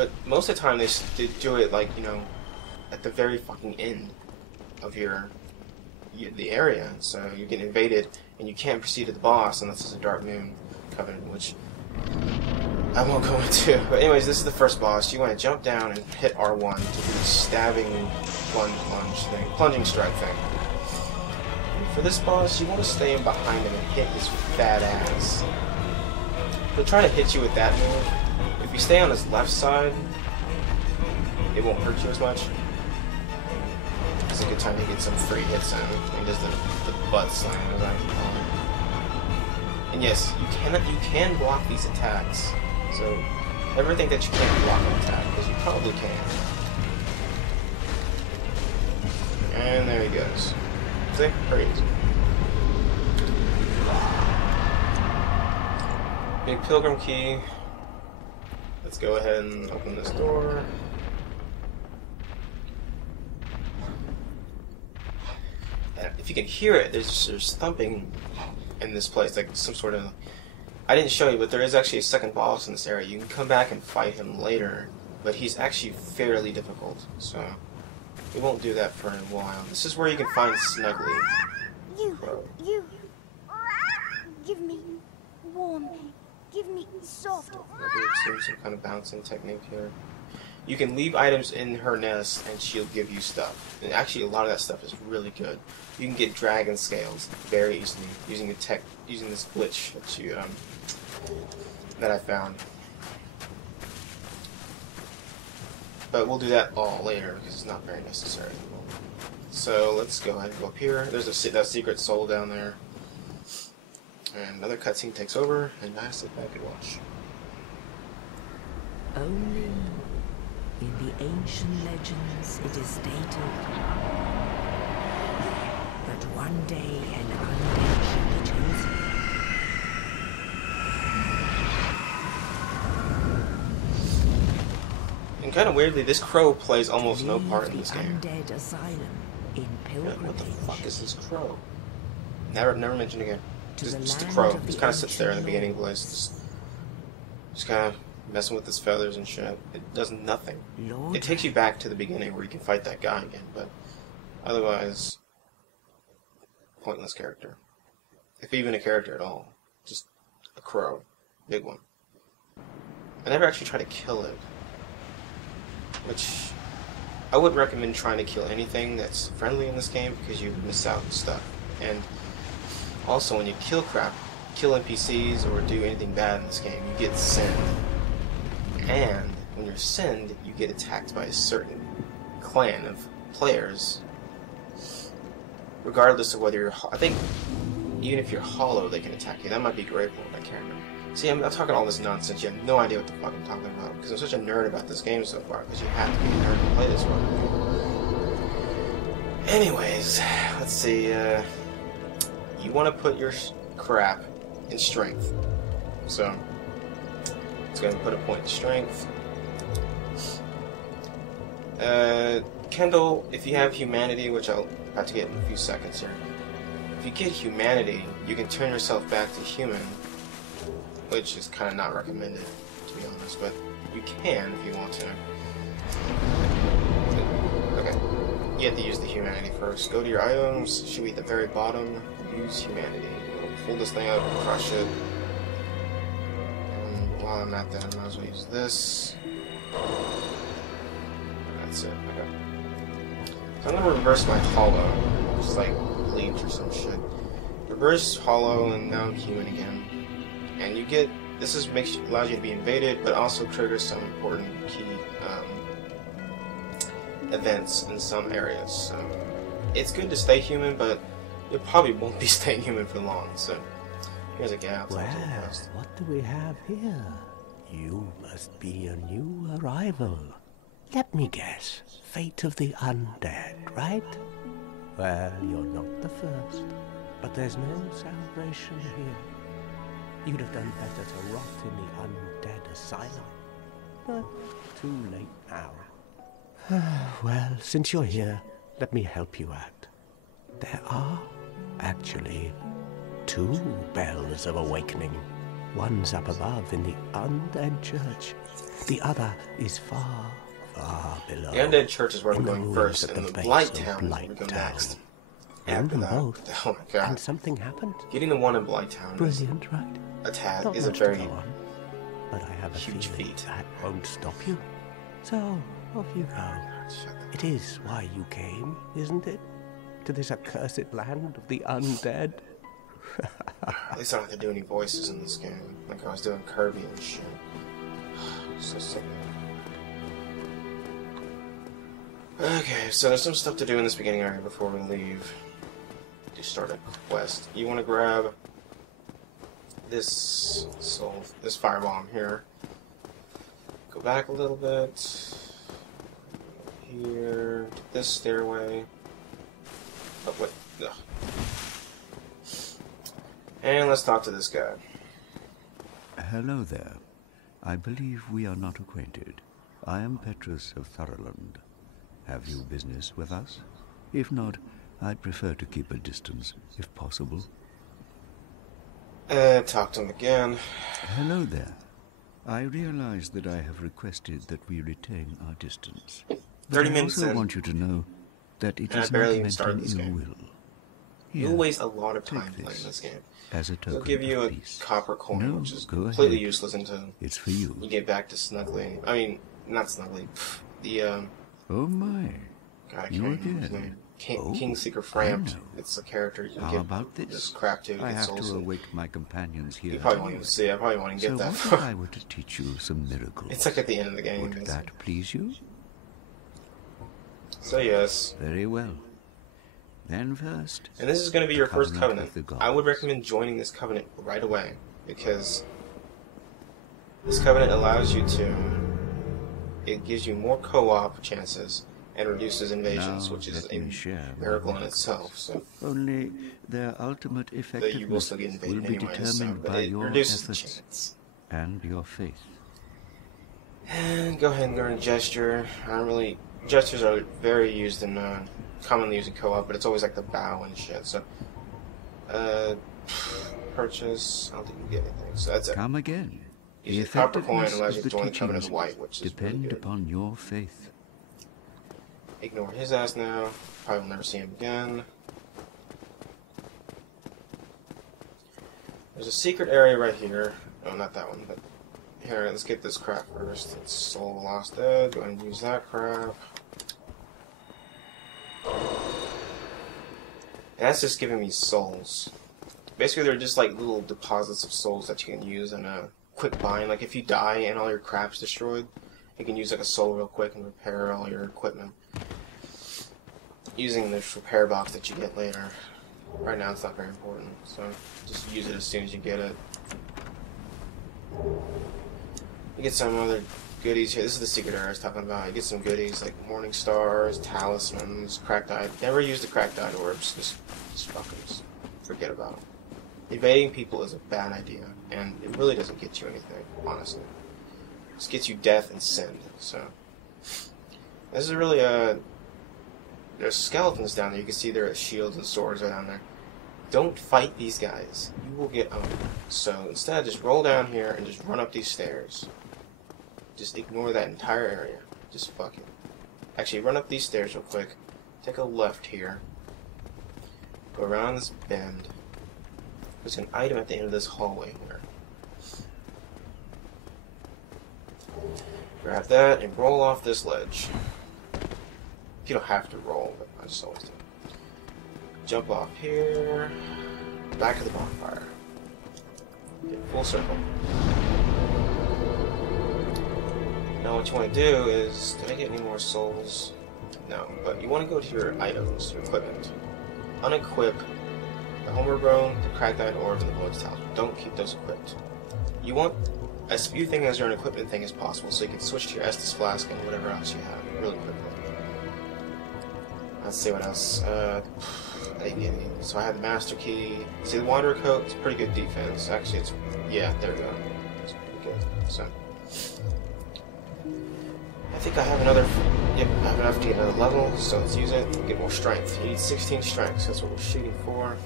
But most of the time they do it like, you know, at the very fucking end of the area. So you get invaded and you can't proceed to the boss unless it's a Dark Moon Covenant, which I won't go into. But anyways, this is the first boss. You want to jump down and hit R1 to do the stabbing plunging strike thing. And for this boss, you want to stay in behind him and hit his fat ass. He'll try to hit you with that move. If you stay on his left side, it won't hurt you as much. It's a good time to get some free hits in. He does the butt slam, as I call it. And yes, you can block these attacks. So never think that you can't block an attack, because you probably can. And there he goes. See? Pretty easy. Big Pilgrim Key. Let's go ahead and open this door. And if you can hear it, there's thumping in this place, like some sort of... I didn't show you, but there is actually a second boss in this area. You can come back and fight him later, but he's actually fairly difficult, so we won't do that for a while. This is where you can find Snuggly. You, give me warm, give me soft. Maybe some kind of bouncing technique here. You can leave items in her nest, and she'll give you stuff. And actually, a lot of that stuff is really good. You can get dragon scales very easily using this glitch that I found. But we'll do that all later because it's not very necessary at the moment. So let's go ahead and go up here. There's that secret soul down there. And another cutscene takes over, and I sit back and watch. Only in the ancient legends it is stated that one day an undead shall be chosen. And kind of weirdly, this crow plays almost no part in this game. Undead asylum in What the fuck pilgrimage. is this crow? Never mentioned again. To Just the a crow. land of Just the kind of sits there in the ancient beginning lords. place. Just kind of messing with his feathers and shit. It does nothing. Lord, It takes you back to the beginning where you can fight that guy again, but otherwise, pointless character. If even a character at all. Just a crow. Big one. I never actually tried to kill it. Which, I would recommend trying to kill anything that's friendly in this game because you miss out on stuff. And also when you kill NPCs or do anything bad in this game, you get sinned. And when you're sinned, you get attacked by a certain clan of players. Regardless of whether you're... I think even if you're hollow, they can attack you. That might be Gravewood, I can't remember. See, I'm talking all this nonsense. You have no idea what the fuck I'm talking about. Because I'm such a nerd about this game so far. Because you have to be a nerd to play this one. Anyways, let's see. You want to put your crap in strength. So, let's go ahead and put a point in strength. Kendall, if you have humanity, which I'll have to get in a few seconds here. If you get humanity, you can turn yourself back to human. Which is kind of not recommended, to be honest, but you can if you want to. Okay, you have to use the humanity first. Go to your items, should be at the very bottom, use humanity. Pull this thing out and crush it. And while I'm at that, I might as well use this. That's it, okay. So I'm going to reverse my hollow, just like bleach or some shit. Reverse hollow, and now I'm human again. And you get, this is allows you to be invaded, but also triggers some important key events in some areas. So it's good to stay human, but you probably won't be staying human for long. So here's a gal. Well, what do we have here? You must be a new arrival. Let me guess, fate of the undead, right? Well, you're not the first, but there's no celebration here. You'd have done better to rot in the undead asylum. But too late now. Well, since you're here, let me help you out. There are, actually, 2 bells of awakening. One's up above in the undead church. The other is far, far below. The undead church is where we're in the going ruins first, at and the the base Blight of Town is where we Blight go Town. next. And After them that, both. oh my god. And something happened. Getting the one in Blight Town Brilliant, right? a tad Not is a much to very go on, but I have a huge feeling feat. that won't stop you. So, off you go. Shut the- It is why you came, isn't it? To this accursed land of the undead? At least I don't have to do any voices in this game, like I was doing Kirby and shit. So sick. Okay, so there's some stuff to do in this beginning area before we leave. To start a quest. You want to grab this this firebomb here. Go back a little bit. Here, to this stairway. Oh wait, ugh. And let's talk to this guy. Hello there. I believe we are not acquainted. I am Petrus of Thoroland. Have you business with us? If not, I'd prefer to keep a distance, if possible. Talk to him again. Hello there. I realize that I have requested that we retain our distance. 30 I minutes also in. want you to know that it And I is barely not even meant started in this ill game. will. You'll Here, waste a lot of take time playing this game. as a token They'll give you of a peace. copper coin, No, which is go completely ahead. useless until It's for you. you get back to Snuggly. I mean, not Snuggly. The, Oh my. God, I can't You remember his again. name. Oh, Kingseeker I Framped. know. It's a character you can How get about this? this crap to. I get have souls to in. awake my companions here. You probably won't anyway. even see it. I probably won't even So get that what if far. I were to teach you some miracles? It's like at the end of the game. Would that please you? So yes. Very well. Then first, And this is going to be your first Covenant covenant. with the I would gods. recommend joining this covenant right away, because this covenant allows you to... It gives you more co-op chances and reduces invasions, Now which is let a me share my miracle in miracles. itself. So only their ultimate that you will effectiveness still get will invaded be anyway, so, determined but by it your reduces the efforts chance. and your faith. And go ahead and go and gesture. I don't really... Gestures are very used in... commonly used in co-op, but it's always like the bow and shit, so... Purchase... I don't think you get anything, so that's it. Come again. The Use the copper coin effectiveness allows you of to the join the covenant teachings of white, which is really depend good. upon your faith. Ignore his ass now. Probably will never see him again. There's a secret area right here. Oh, not that one, but here, let's get this crap first. It's Soul of the Lost Dead. Go ahead and use that crap. And that's just giving me souls. Basically, they're just like little deposits of souls that you can use in a quick bind. Like if you die and all your crap's destroyed, you can use like a soul real quick and repair all your equipment. Using this repair box that you get later. Right now it's not very important, so just use it as soon as you get it. You get some other goodies here. This is the secret area I was talking about. You get some goodies like Morning Stars, Talismans, Cracked Eye. Never use the Cracked Eye orbs. Just fucking forget about them. Evading people is a bad idea, and it really doesn't get you anything, honestly. It just gets you death and sin, so... This is really there's skeletons down there. You can see their shields and swords are down there. Don't fight these guys. You will get owned. So instead, just roll down here and just run up these stairs. Just ignore that entire area. Just fuck it. Actually, run up these stairs real quick. Take a left here. Go around this bend. There's an item at the end of this hallway here. Grab that and roll off this ledge. You don't have to roll, but I just always do. Jump off here. Back to the bonfire. Get full circle. Now what you want to do is... Did I get any more souls? No, but you want to go to your items, your equipment. Unequip the Homerbone, the Cracked Eye Orb, and the Blood's Talisman. Don't keep those equipped. You want as few things as your equipment thing as possible, so you can switch to your Estus Flask and whatever else you have really quickly. Let's see what else. I didn't get any. So I had the Master Key. See the Wanderer Coat? It's pretty good defense. Actually, it's... Yeah, there we go. It's pretty good. So... I think I have another... Yep, I have enough to get another level, so let's use it and get more strength. You need 16 strength, so that's what we're shooting for.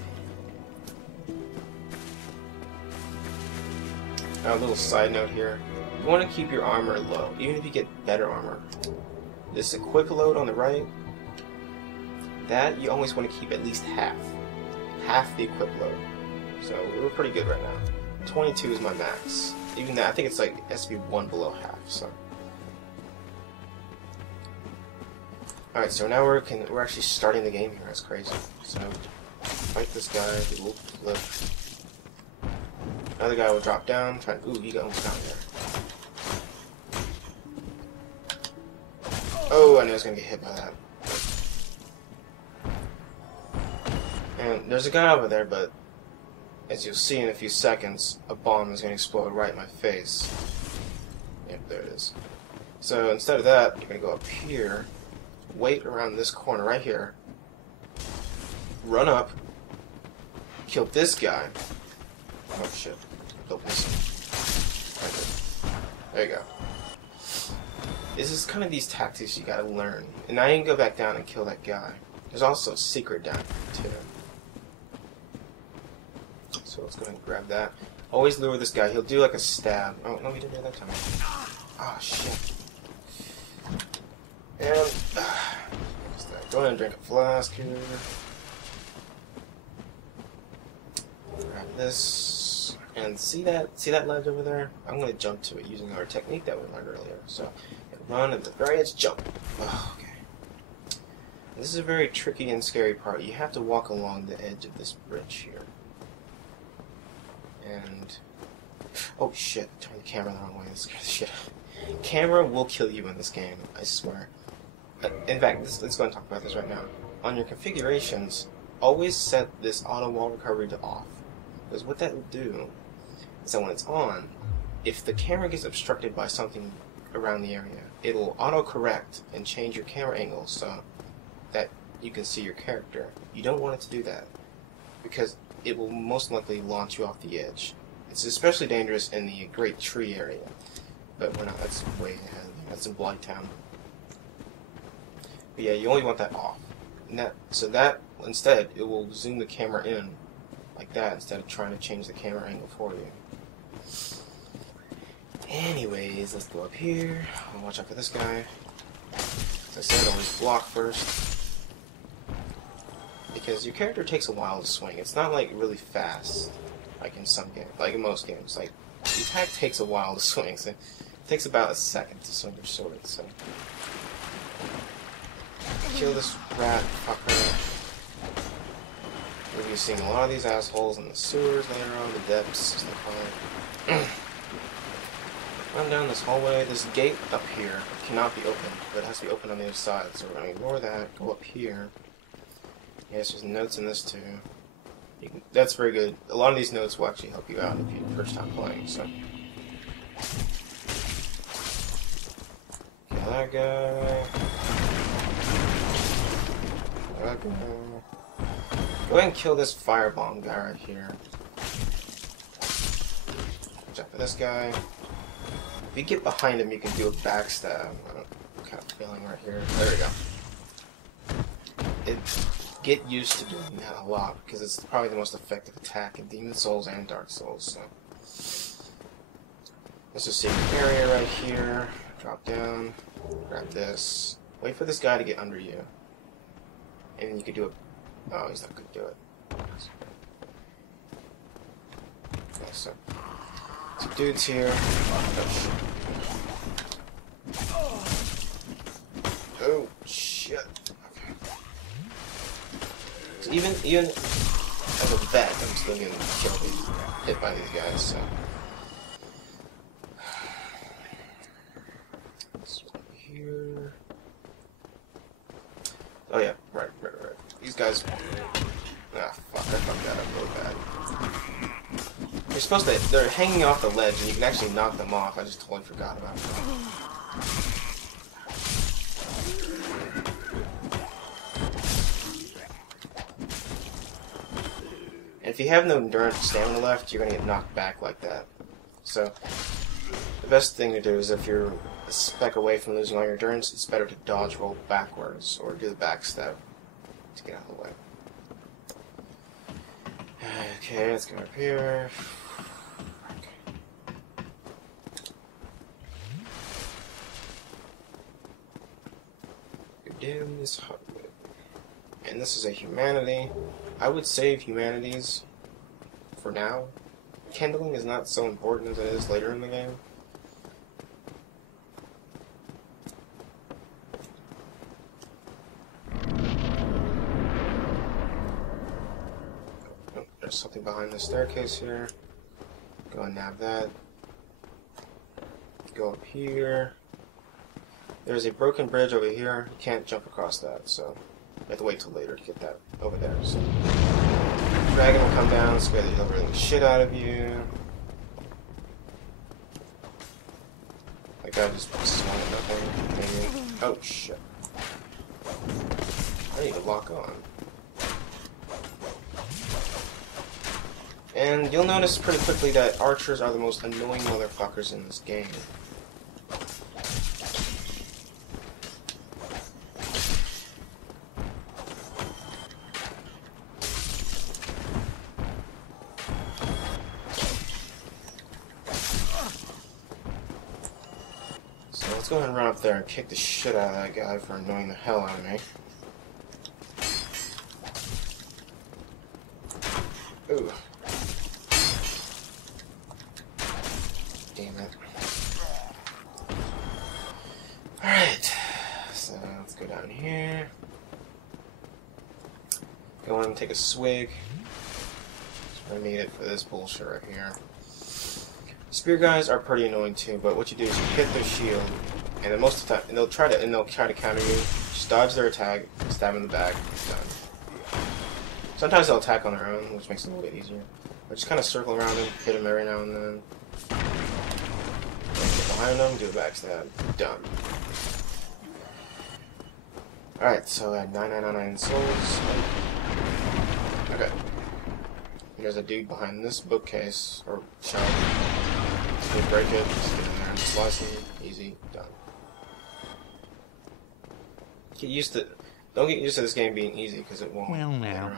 A little side note here. You want to keep your armor low, even if you get better armor. This equip load on the right, that you always want to keep at least half. Half the equip load. So we're pretty good right now. 22 is my max. Even that, I think it's like, it has to be 1 below half, so. Alright, so now we're actually starting the game here. That's crazy. So, fight this guy, do a little flip. Another guy will drop down, try to, ooh, he got almost down there. Oh, I knew I was gonna get hit by that. And there's a guy over there, but as you'll see in a few seconds, a bomb is gonna explode right in my face. Yep, there it is. So instead of that, you're gonna go up here, wait around this corner right here, run up, kill this guy. Oh shit, killed this one. Right there you go. This is kind of these tactics you gotta learn. And now you can go back down and kill that guy. There's also a secret down here too. So let's go ahead and grab that. Always lure this guy. He'll do like a stab. Oh, no, we didn't do that time. Ah, shit. And, go ahead and drink a flask here. Grab this. And see that ledge over there? I'm going to jump to it using our technique that we learned earlier. So, run at the very edge, jump. Oh, okay. This is a very tricky and scary part. You have to walk along the edge of this bridge here. And oh shit, turn the camera the wrong way. That scared the shit out. Camera will kill you in this game, I swear. In fact, let's go and talk about this right now. On your configurations, always set this auto wall recovery to off. Because what that will do is that when it's on, if the camera gets obstructed by something around the area, it'll auto-correct and change your camera angle so that you can see your character. You don't want it to do that, because it will most likely launch you off the edge. It's especially dangerous in the Great Tree area, but we're not, that's way ahead. That's in Blighttown. But yeah, you only want that off. And so that, instead, it will zoom the camera in like that instead of trying to change the camera angle for you. Anyways, let's go up here. I'll watch out for this guy. As I said, always block first. Because your character takes a while to swing. It's not like really fast, like in some games, like in most games. Like the attack takes a while to swing, so it takes about a second to swing your sword. So kill this rat fucker. We'll be seeing a lot of these assholes in the sewers later on, the depths, as they call it. Run down this hallway. This gate up here cannot be opened, but it has to be opened on the other side. So we're going to ignore that. Go up here. Yes, there's notes in this too. That's very good. A lot of these notes will actually help you out if you're first time playing. So, kill that guy. Kill that guy. Go ahead and kill this firebomb guy right here. Watch out for this guy. If you get behind him, you can do a backstab. I'm kind of feeling right here. There we go. Get used to doing that a lot, because it's probably the most effective attack in Demon Souls and Dark Souls. So, let's just see an area right here. Drop down. Grab this. Wait for this guy to get under you. And then you could do it. Oh, he's not going to do it. Okay, so some dudes here. Oh, shit. So even as a vet, I'm still getting hit by these guys, so. This one here. Oh yeah, right. These guys. Ah, fuck, I fucked that up really bad. You're supposed to, they're hanging off the ledge and you can actually knock them off. I just totally forgot about that. And if you have no endurance stamina left, you're gonna get knocked back like that. So, the best thing to do is if you're a speck away from losing all your endurance, it's better to dodge roll backwards or do the backstep to get out of the way. Okay, let's go up here. Okay. doom is hardwood. And this is a humanity. I would save humanities for now. Kindling is not so important as it is later in the game. Oh, there's something behind the staircase here. Go and nab that. Go up here. There's a broken bridge over here. You can't jump across that, so you have to wait till later to get that over there. So dragon will come down, scare the living shit out of you. That guy just swung at nothing. Maybe. Oh shit! I need to lock on. And you'll notice pretty quickly that archers are the most annoying motherfuckers in this game. So let's go ahead and run up there and kick the shit out of that guy for annoying the hell out of me. Ooh. Damn it. Alright. So let's go down here. Go on and take a swig. I need it for this bullshit right here. Spear guys are pretty annoying too, but what you do is you hit their shield, and then most of the time, and they'll try to counter you. Just dodge their attack, stab in the back, done. Sometimes they'll attack on their own, which makes it a little bit easier. But just kind of circle around them, hit them every now and then. Get behind them, do a backstab, done. Alright, so I had 999 souls. Okay. There's a dude behind this bookcase, or shelf. You break it, just get in there and slice him. Easy, done. Get used to. Don't get used to this game being easy, because it won't. Well now,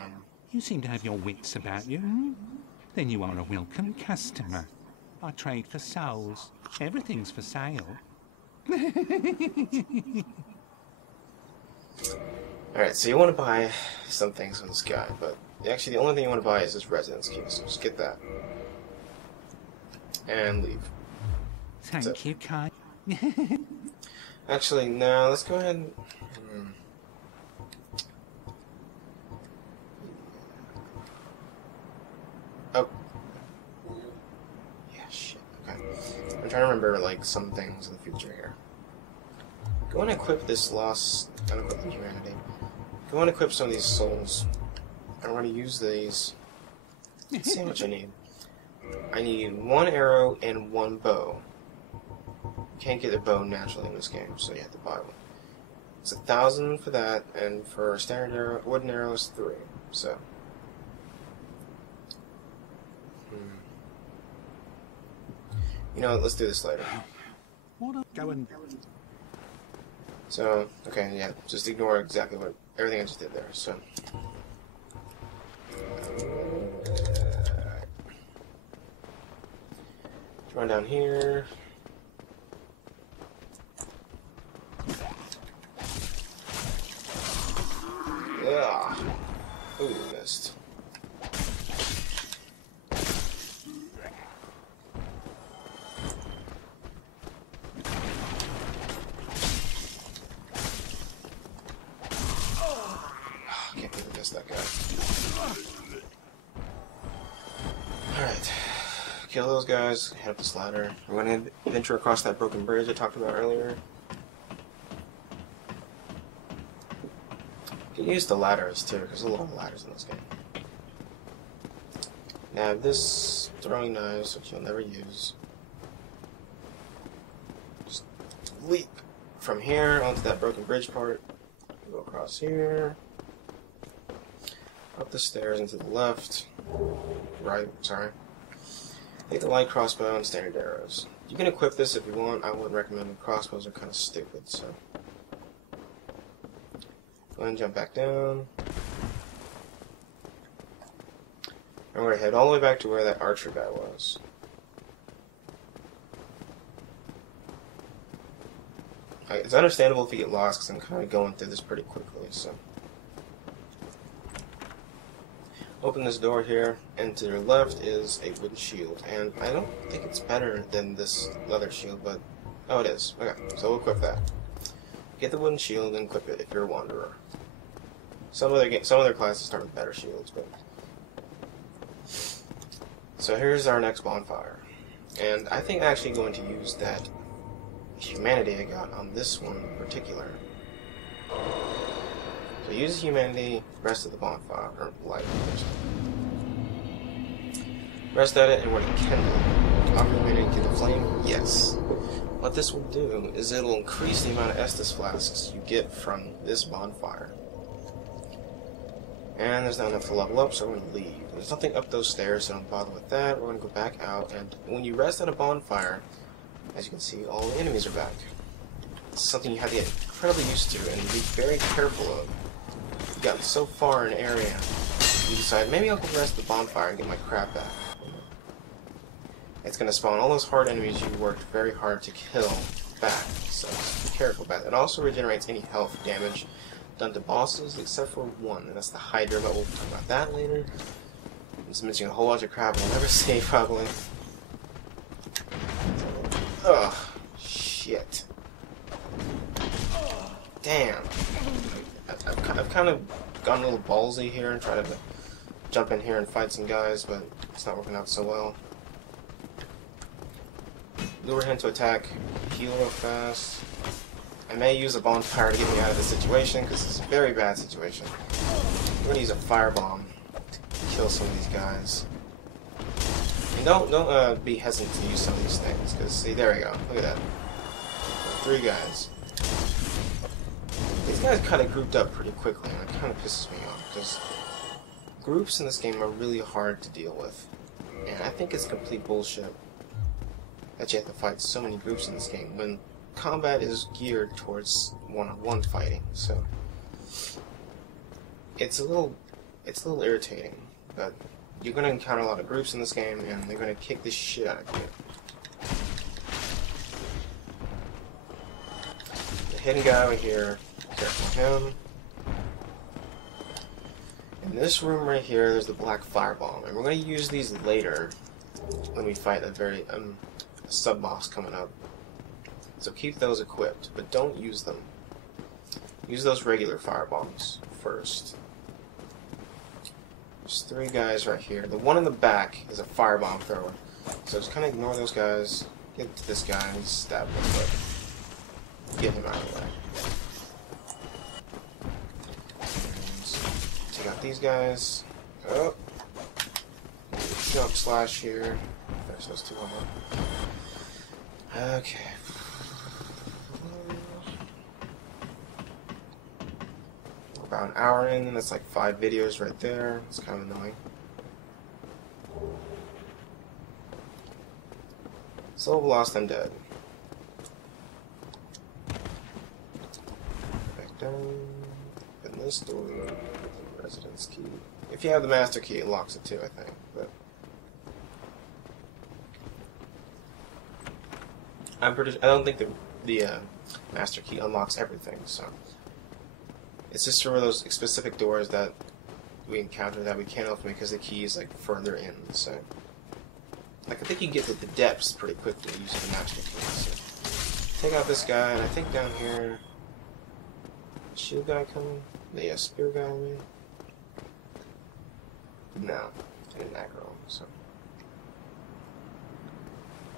you seem to have your wits about you. Hmm? Then you are a welcome customer. I trade for souls. Everything's for sale. Alright, so you want to buy some things from this guy, but actually the only thing you want to buy is this residence key, so just get that. And leave. Thank you, Kai. Actually, no, let's go ahead and... Oh. Yeah, shit. Okay. I'm trying to remember, like, some things in the future here. Go and equip this lost... unequip the humanity. Go and equip some of these souls. I want to use these. Let's see how much I need. I need 1 arrow and 1 bow. You can't get a bow naturally in this game, so you have to buy one. It's 1,000 for that, and for a standard arrow, wooden arrow is 3. So, you know what? Let's do this later. Go and... So, okay, yeah, just ignore exactly what everything I just did there. So. Run down here. Ugh. Ooh, missed. I can't believe I missed that guy. Alright. Kill those guys, head up this ladder. We're going to venture across that broken bridge I talked about earlier. Get used to ladders too, because there's a lot of ladders in this game. Now this throwing knives, which you'll never use. Just leap from here onto that broken bridge part. Go across here. Up the stairs and to the left. Right, sorry. Take the light crossbow and standard arrows. You can equip this if you want. I wouldn't recommend them. Crossbows are kind of stupid, so. Go ahead and jump back down. And we're going to head all the way back to where that archer guy was. It's understandable if you get lost, because I'm kind of going through this pretty quickly, so. Open this door here, and to your left is a wooden shield, and I don't think it's better than this leather shield, but oh, it is. Okay, so we'll equip that. Get the wooden shield and equip it if you're a wanderer. Some other classes start with better shields, but so here's our next bonfire, and I think I'm actually going to use that humanity I got on this one in particular. So use humanity, rest of the bonfire, or light. Rest at it, and we're going to kindle. Offer humanity to the flame? Yes. What this will do is it'll increase the amount of Estus flasks you get from this bonfire. And there's not enough to level up, so we're going to leave. There's nothing up those stairs, so don't bother with that. We're going to go back out, and when you rest at a bonfire, as you can see, all the enemies are back. It's something you have to get incredibly used to and be very careful of. You've gotten so far in an area, you decide, maybe I'll go rest at the bonfire and get my crap back. It's going to spawn all those hard enemies you worked very hard to kill back, so just be careful about it. It also regenerates any health damage done to bosses except for one, and that's the Hydra, but we'll talk about that later. I'm just missing a whole bunch of crap I'll never say, probably. Ugh, shit. Damn. I've kind of gone a little ballsy here and tried to jump in here and fight some guys, but it's not working out so well. Lure him to attack, heal real fast. I may use a bonfire to get me out of this situation, because it's a very bad situation. I'm going to use a firebomb to kill some of these guys. And don't be hesitant to use some of these things, because, see, there we go. Look at that. 3 guys. These guys kind of grouped up pretty quickly, and it kind of pisses me off, because groups in this game are really hard to deal with. And I think it's complete bullshit that you have to fight so many groups in this game, when combat is geared towards one-on-one fighting, so it's a little irritating, but you're going to encounter a lot of groups in this game, and they're going to kick the shit out of you. The hidden guy over here, careful of him. In this room right here, there's the black firebomb, and we're going to use these later when we fight a sub-boss coming up. So keep those equipped, but don't use them. Use those regular firebombs first. There's 3 guys right here. The one in the back is a firebomb thrower. So just kind of ignore those guys. Get to this guy and stab him quick. Get him out of the way. And take out these guys. Oh. Jump slash here. There's those 2 of them. Okay. About an hour in, and that's like 5 videos right there. It's kind of annoying. Soul of Lost Undead. Back down. Open this door. Residence key. If you have the master key, it locks it too, I think. But I don't think the master key unlocks everything, so it's just for those specific doors that we encounter that we can't open because the key is like further in. So, like, I think you can get to the depths pretty quickly using the master key. So, take out this guy, and I think down here, shield guy coming. The spear guy, I mean. No, I didn't aggro him. So.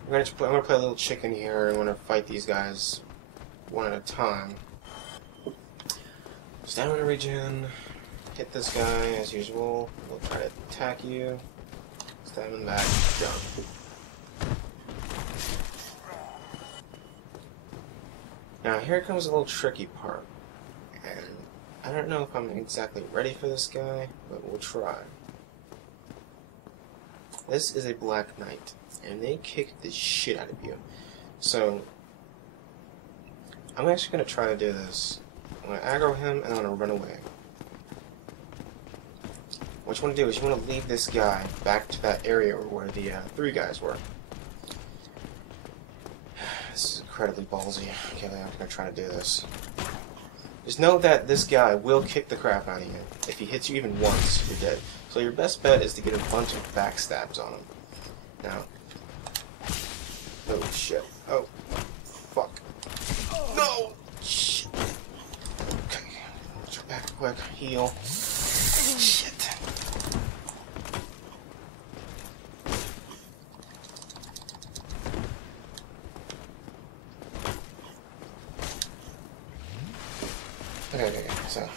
I'm gonna play a little chicken here. I'm gonna fight these guys one at a time. Stamina regen. Hit this guy as usual. We'll try to attack you. Stab him back. Jump. Now here comes a little tricky part, and I don't know if I'm exactly ready for this guy, but we'll try. This is a Black Knight, and they kick the shit out of you. So, I'm actually going to try to do this. I'm going to aggro him, and I'm going to run away. What you want to do is you want to lead this guy back to that area where the 3 guys were. This is incredibly ballsy. Okay, I'm gonna try to do this. Just know that this guy will kick the crap out of you. If he hits you even once, you're dead. So your best bet is to get a bunch of backstabs on him. Now. Oh shit. Oh. Fuck. No! Shit. Okay. Let's back quick. Heal. Shit. Okay, so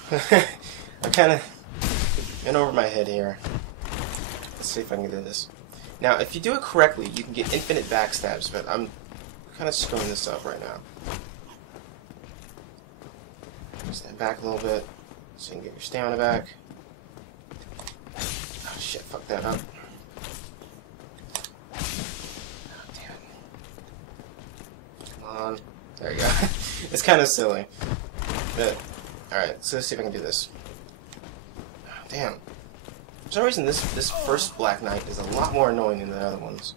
I'm kind of in over my head here. Let's see if I can do this. Now, if you do it correctly, you can get infinite backstabs, but I'm kind of screwing this up right now. Stand back a little bit so you can get your stamina back. Oh shit, fuck that up. Oh, damn it. Come on. There you go. It's kind of silly. But, alright, so let's see if I can do this. Oh, damn. For some reason, this first Black Knight is a lot more annoying than the other ones.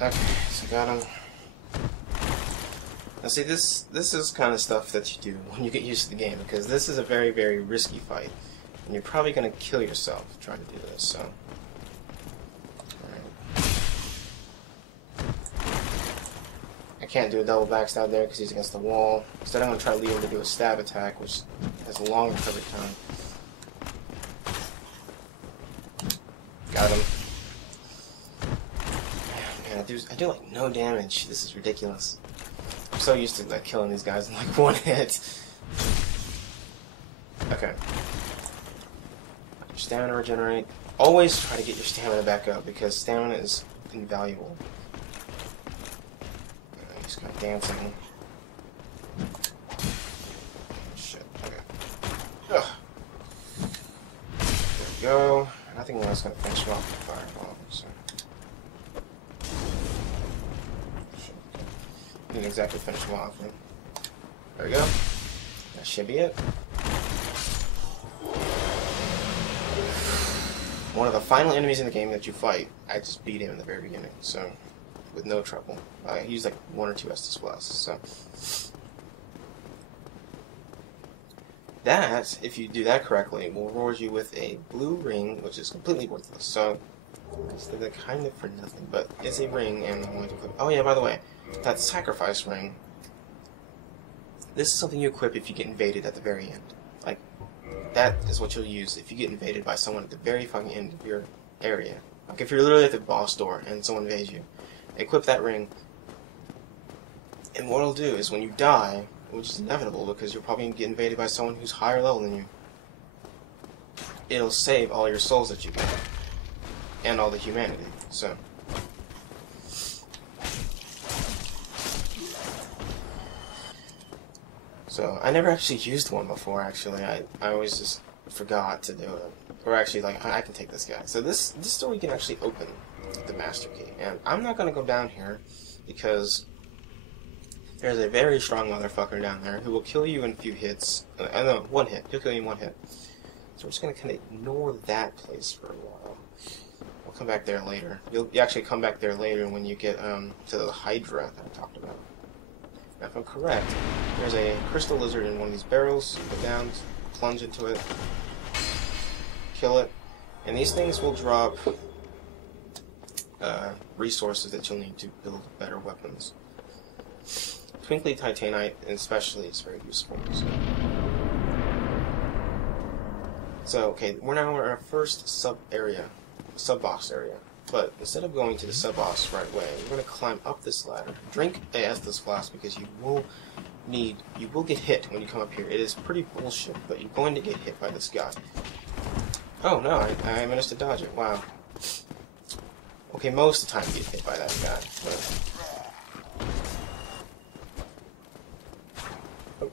Okay, so got him. Now see, this is kind of stuff that you do when you get used to the game, because this is a very, very risky fight. And you're probably going to kill yourself trying to do this, so... Can't do a double backstab there because he's against the wall. Instead, I'm going to try to leave him to do a stab attack, which has a long recovery time. Got him. Man, I do like no damage. This is ridiculous. I'm so used to like killing these guys in like one hit. Okay. Your stamina regenerate. Always try to get your stamina back up because stamina is invaluable. He's kind of dancing. Shit, okay. Ugh. There we go. I think that's going to finish him off with the fireball. So. Shit, okay. Didn't exactly finish him off. Right? There we go. That should be it. One of the final enemies in the game that you fight, I just beat him in the very beginning, so... with no trouble. I used like 1 or 2 Estus Flasks, so... That, if you do that correctly, will reward you with a blue ring, which is completely worthless, so... It's kind of for nothing, but it's a ring, and I'm going to equip... Oh yeah, by the way, that sacrifice ring... This is something you equip if you get invaded at the very end. Like, that is what you'll use if you get invaded by someone at the very fucking end of your area. Like, if you're literally at the boss door and someone invades you. Equip that ring, and what it'll do is when you die, which is inevitable because you'll probably get invaded by someone who's higher level than you, it'll save all your souls that you get, and all the humanity, so. So, I never actually used one before, actually. I always just forgot to do it. Or actually, like, I can take this guy. So this door you can actually open the master key, and I'm not gonna go down here because there's a very strong motherfucker down there who will kill you in a few hits. No, 1 hit. He'll kill you in 1 hit. So we're just gonna kind of ignore that place for a while. We'll come back there later. You'll actually come back there later when you get to the Hydra that I talked about. Now, if I'm correct, there's a crystal lizard in one of these barrels. Go down, plunge into it, kill it, and these things will drop resources that you'll need to build better weapons. Twinkly Titanite, especially, is very useful. So okay, we're now in our first sub-boss area. But instead of going to the sub-boss right away, we're going to climb up this ladder. Drink a Estus Flask because you will get hit when you come up here. It is pretty bullshit, but you're going to get hit by this guy. Oh no, I managed to dodge it. Wow. Okay, most of the time you get hit by that guy, but... Oh.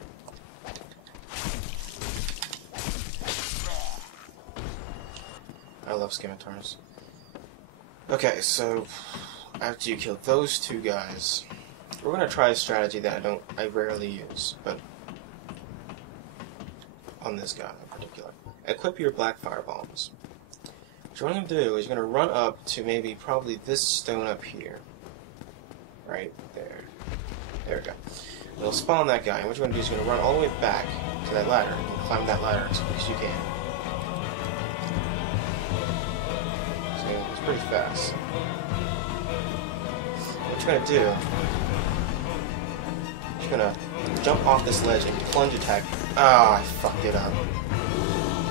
I love scimitars. Okay, so after you kill those 2 guys, we're gonna try a strategy that I rarely use, but on this guy in particular. Equip your black fire bombs. What you want him to do is you're going to run up to maybe probably this stone up here. Right there. There we go. It'll spawn that guy, and what you're going to do is you're going to run all the way back to that ladder, and climb that ladder as quick as you can. So it's pretty fast. What you're going to do, you're going to jump off this ledge and plunge attack. Ah, I fucked it up.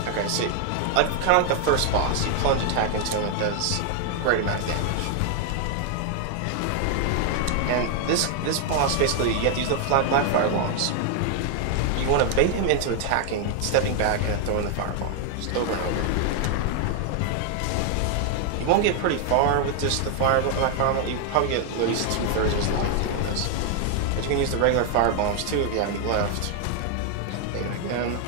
Okay, see, like kind of like the first boss, you plunge attack into him, it does a great amount of damage. And this boss, basically, you have to use the black firebombs. You want to bait him into attacking, stepping back, and throwing the firebomb. Just over and over. You won't get pretty far with just the firebomb. You probably get at least 2/3 of his life doing this. But you can use the regular firebombs, too, if you have any left. Bait him again.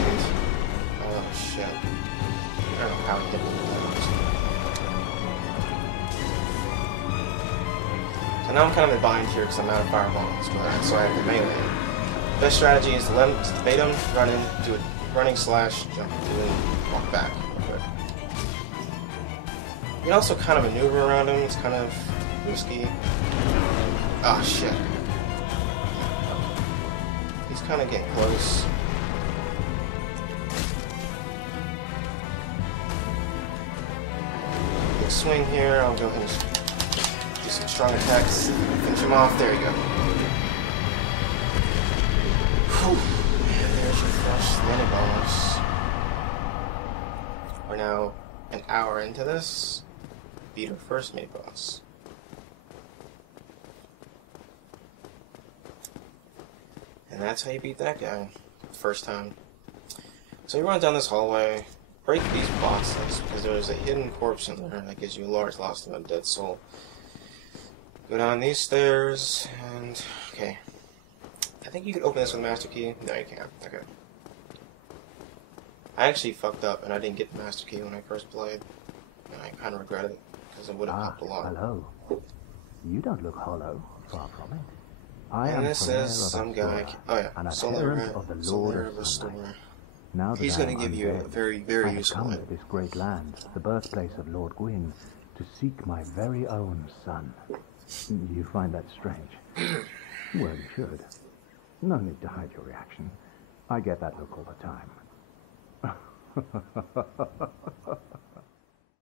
And, oh, shit. I don't know how he hit me with that. Now I'm kind of in a bind here because I'm out of firebombs, but so I have to melee him. Best strategy is to bait him, run in, do a running slash, jump, and then walk back. But you can also kind of maneuver around him, it's kind of risky. Ah, shit. He's kind of getting close. Big swing here, I'll go ahead and some strong attacks, finish him off. There you go. Whew. And there's your first mini bonus. We're now an hour into this. Beat our first mini boss. And that's how you beat that guy. First time. So you run down this hallway, break these boxes, because there's a hidden corpse in there that gives you a large loss of a dead soul. Go down these stairs, and... okay. I think you can open this with a master key. No, you can't. Okay. I actually fucked up, and I didn't get the master key when I first played. And I kind of regret it, because it would have helped a lot. Hello. You don't look hollow. Far from it. And this is some guy... oh yeah, Solaire Restorer. He's going to give you a very, very useful one. This great land, the birthplace of Lord Gwyn, to seek my very own son. You find that strange? Well, you should. No need to hide your reaction. I get that look all the time.